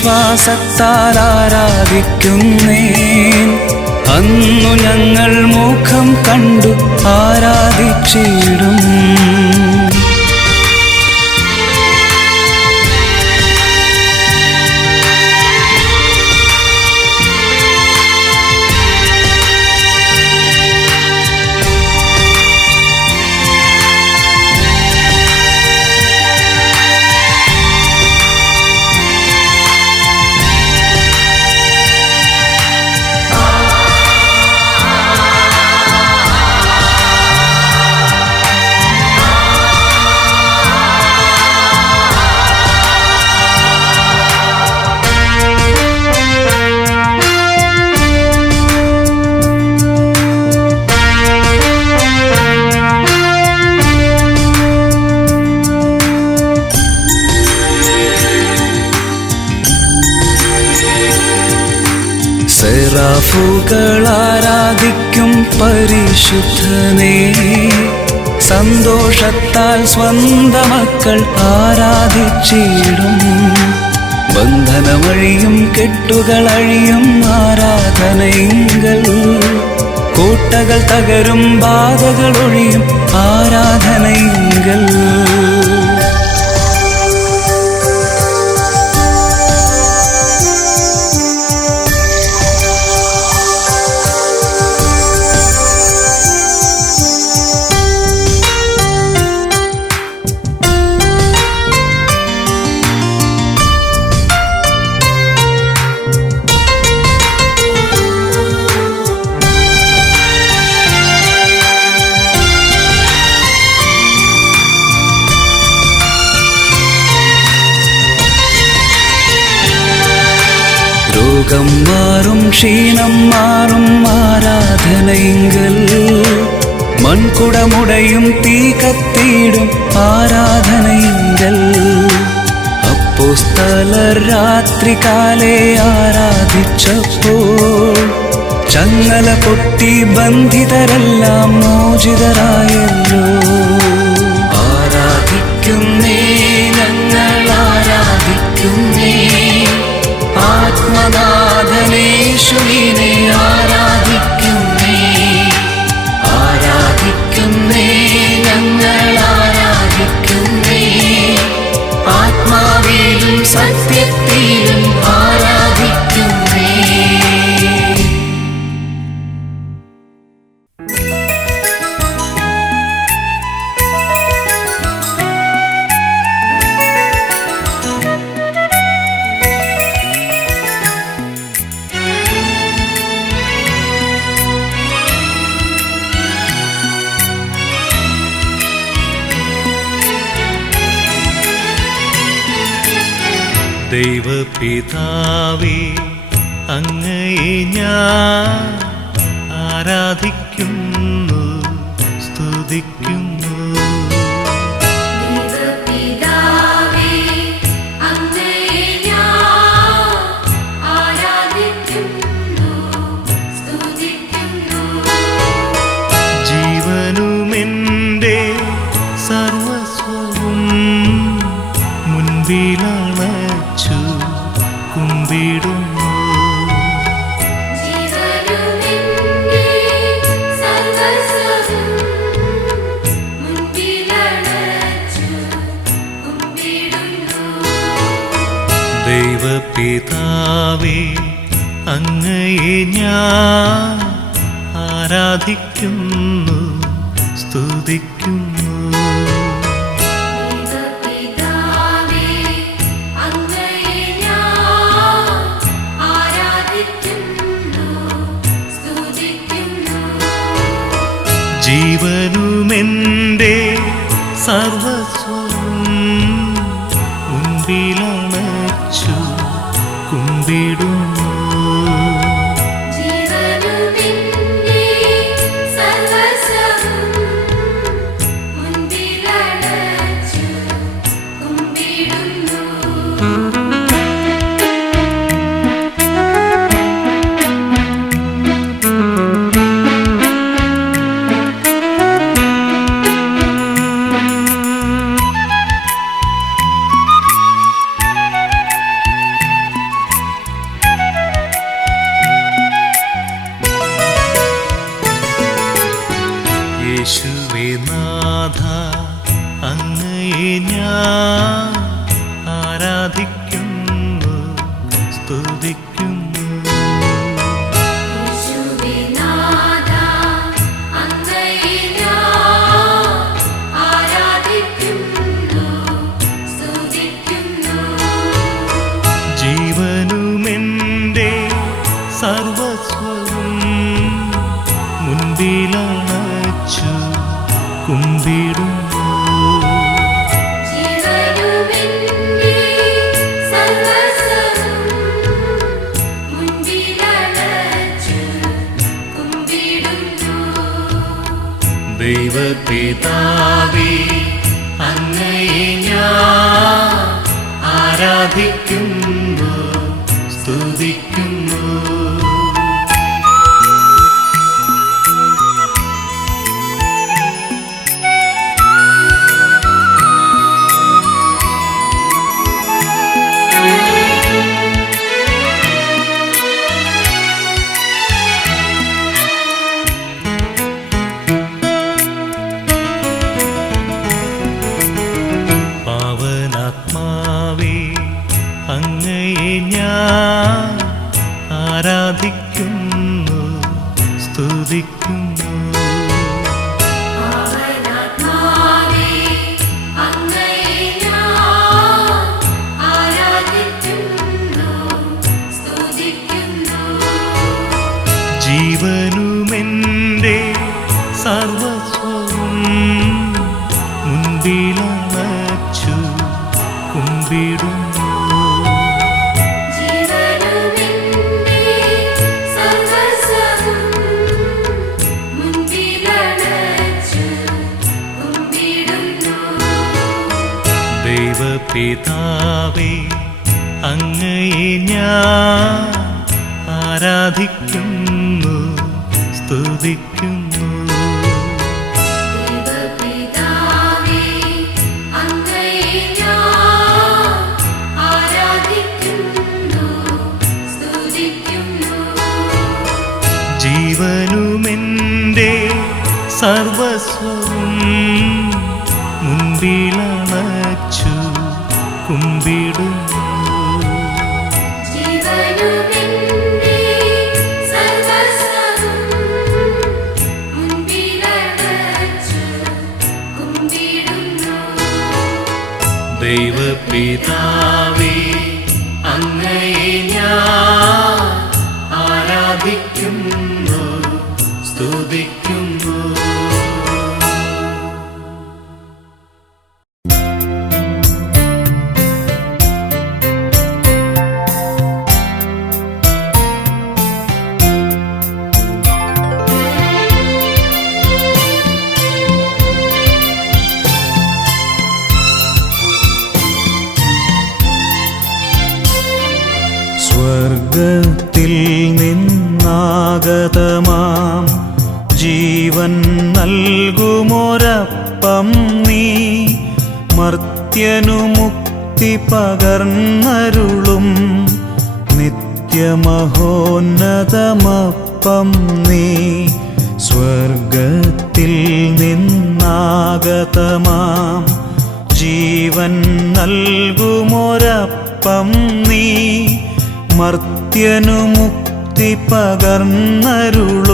വിശ്വാസത്താൽ ആരാധിക്കുന്നേൻ അന്നു ഞങ്ങൾ മുഖം കണ്ടു ആരാധിച്ചിടും. പൂക്കളാരാധിക്കും പരിശുദ്ധനേ. സന്തോഷത്താൽ സ്വന്തമക്കൾ ആരാധിച്ചിടും. ബന്ധനമഴിയും കെട്ടുകളഴിയും ആരാധനയുങ്കൾ കോട്ടകൾ തകരും ബാധകളൊഴിയും ആരാധനയുങ്കൾ ബന്ധിതരെല്ലാം മോചിതരായല്ലോ. ദൈവപിതാവേ അങ്ങയെ ഞാൻ ആരാധിക്കും. പിതാവേ അങ്ങയെ ഞാൻ ആരാധിക്കുന്നു സ്തുതിക്കുന്നു. ജീവനുമെന്റെ സർവ var. കർത്താവേ അങ്ങയെ ഞാൻ ആരാധിക്കും. പിതാ ശതമാം ജീവൻ നൽകുമൊരപ്പം നീ. മർത്യനു മുക്തി പകർന്നരുളും. നിത്യമഹോന്നതമപ്പം നീ. സ്വർഗത്തിൽ നിന്നാഗതമാം. ജീവൻ നൽകുമൊരപ്പം നീ. മർത്യനു മുക്തി മാനവരെ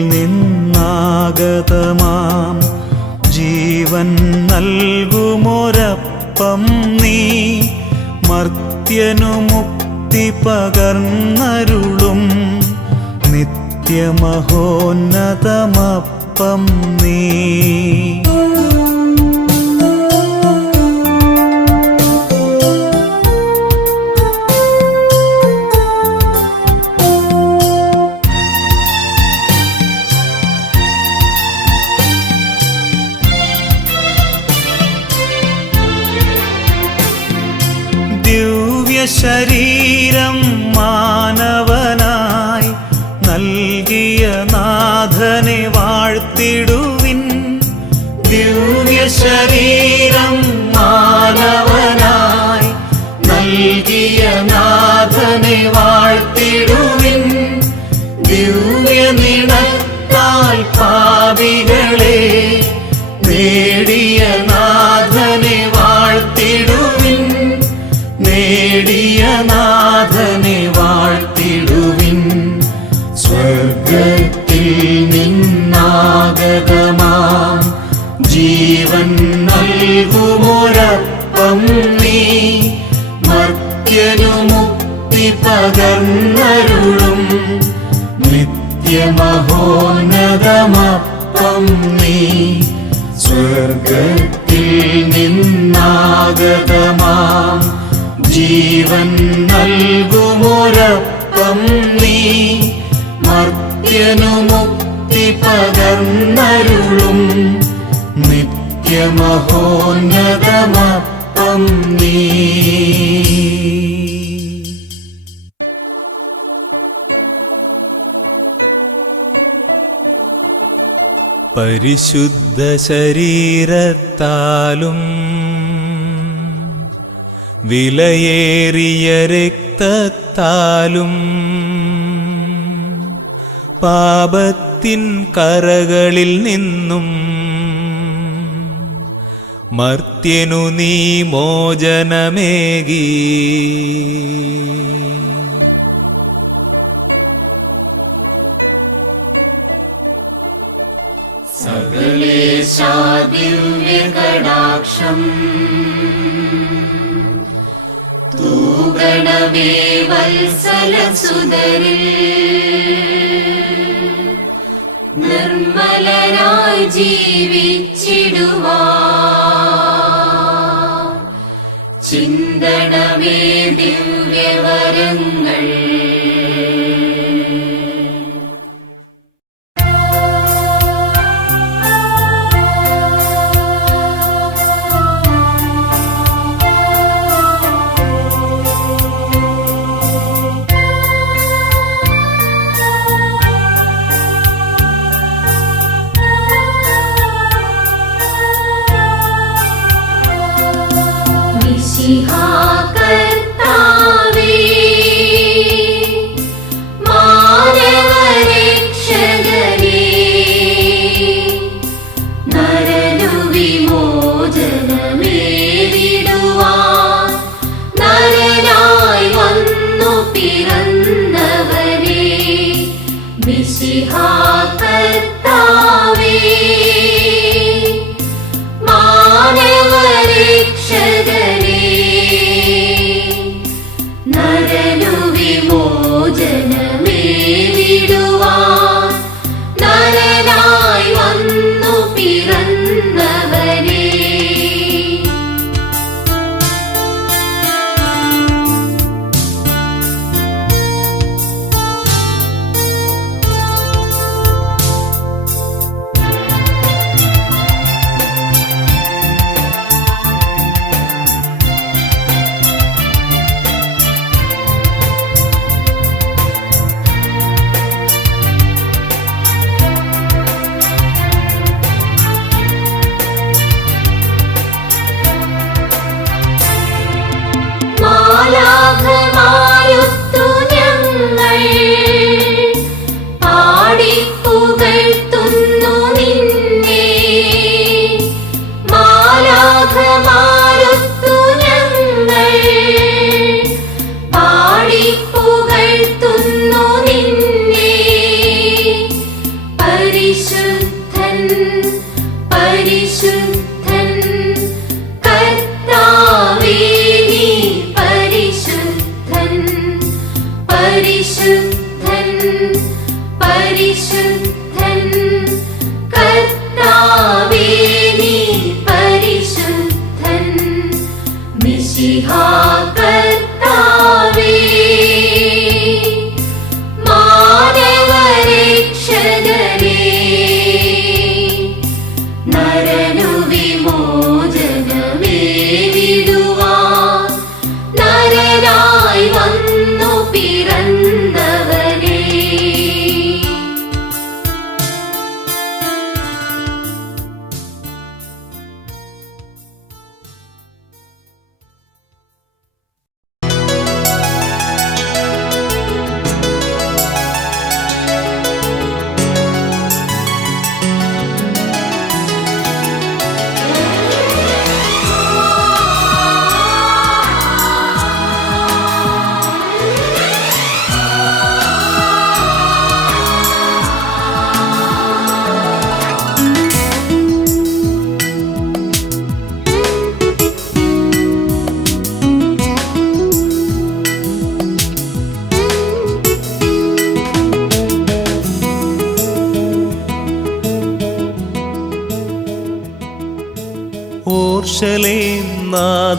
നിന്നാഗതമാം. ജീവൻ നൽകുമൊരപ്പം നീ. മർത്യനു മുക്തി പകർന്നരുളും. നിത്യമഹോന്നതമപ്പം നീ. ശരീരം മാനവനായി നൽകിയ നാഥനെ വാഴ്ത്തിടുവിൻ. ദിവ്യ ശരീരം മാനവനായി നൽകിയ നാഥനെ വാഴ്ത്തിടുവിൻ. ദിവ്യ നിണത്താൽ പാപികളെ നൽകുമൊരപ്പം നീ. മർത്യനു മുക്തി പകർന്നരുളും. നിത്യമഹോന്നതമപ്പം നീ. സ്വർഗത്തിൽ നിന്നാഗതമാം. ജീവൻ നൽകുമൊരപ്പം നീ. മർത്യനു മുക്തി പകർന്നരുളും പരിശുദ്ധ ശരീരത്താലും വിലയേറിയ രക്തത്താലും പാപത്തിൻ കറകളിൽ നിന്നും മർത്യനു നീ മോചനമേകി. സകലേശാദിവ്യകടാക്ഷം. തൂഗണമേ വത്സല സുതരിൽ നിർമ്മലനായി ജീവിച്ചിടുവാ ചിന്തണമേ ദിവ്യവരങ്ങൾ.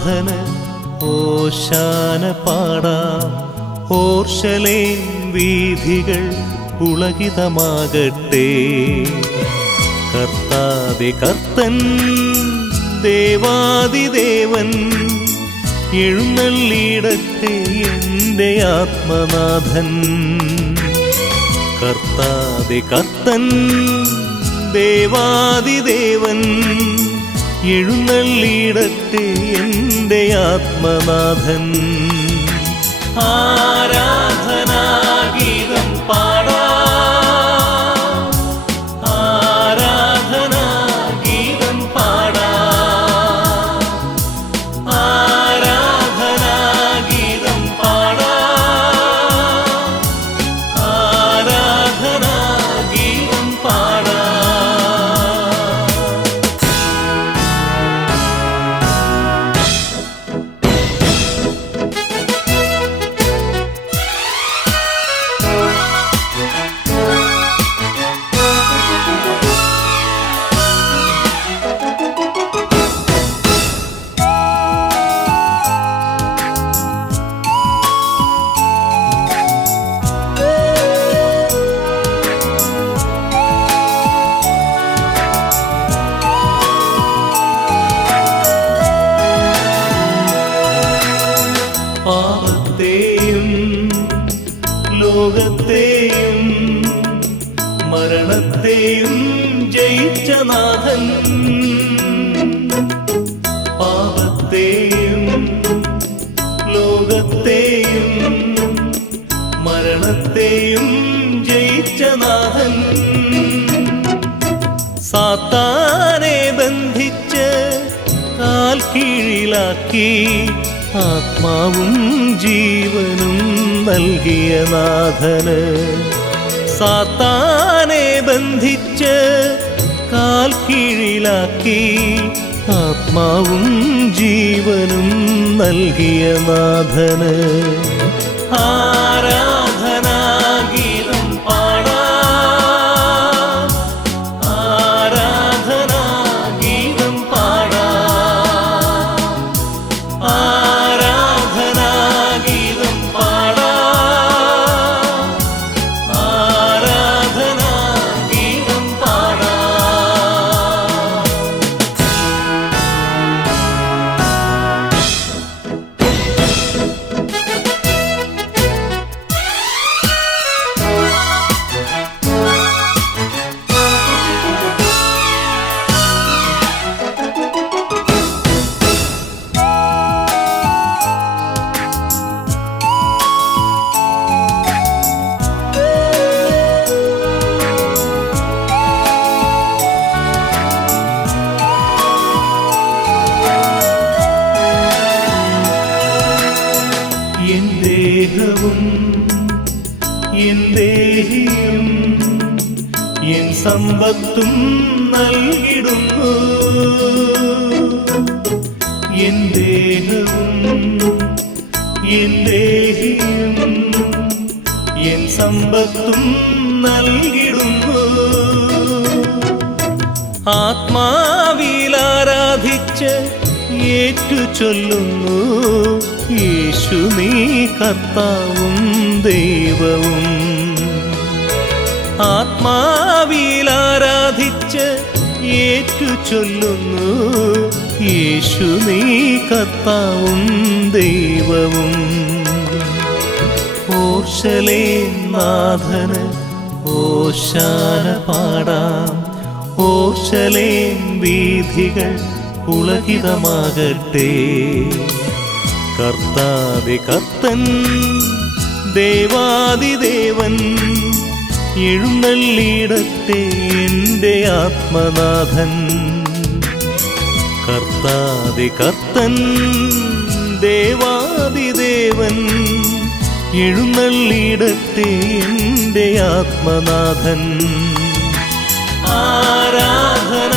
നാഥന് ഓശാന പാടാം ഓർഷലേം വീഥികൾ പുളകിതമാകട്ടെ. കർത്താതി കർത്തൻ ദേവാദിദേവൻ എഴുന്നള്ളിയിടത്തെ എന്റെ ആത്മനാഥൻ. കർത്താതി കർത്തൻ ദേവാദിദേവൻ എഴുന്നള്ളിയിടത്തെ എന്റെ ആത്മനാഥൻ. ആരാധനാഗീതം കീഴിലാക്കി ആത്മാവും ജീവനും നൽകിയ നാഥന്. സാത്താനെ ബന്ധിച്ച് കാൽ കീഴിലാക്കി ആത്മാവും ജീവനും നൽകിയ നാഥന്. ആരാധനാഗീതം സമ്പത്തും നൽകിടുന്നു. ആത്മാവിലാരാധിച്ച് ഏറ്റു ചൊല്ലുന്നു യേശു നീ കർത്താവും ദൈവവും. ആത്മാവിലാരാധിച്ച് ഏറ്റു ചൊല്ലുന്നു യേശു നീ കർത്താവും ദൈവവും. ഓർശലേ നാഥന് ഓശാന പാടാം. ഓശലേ വീഥികൾ പുളകിതമാകട്ടെ. കർത്താതി കർത്തൻ ദേവാദിദേവൻ എഴുന്നള്ളിയിടത്തെ എന്റെ ആത്മനാഥൻ. കർത്താതി കർത്തൻ ദേവാദിദേവൻ എഴുന്നള്ളിയിടത്തെ എന്റെ ആത്മനാഥൻ. ആരാധന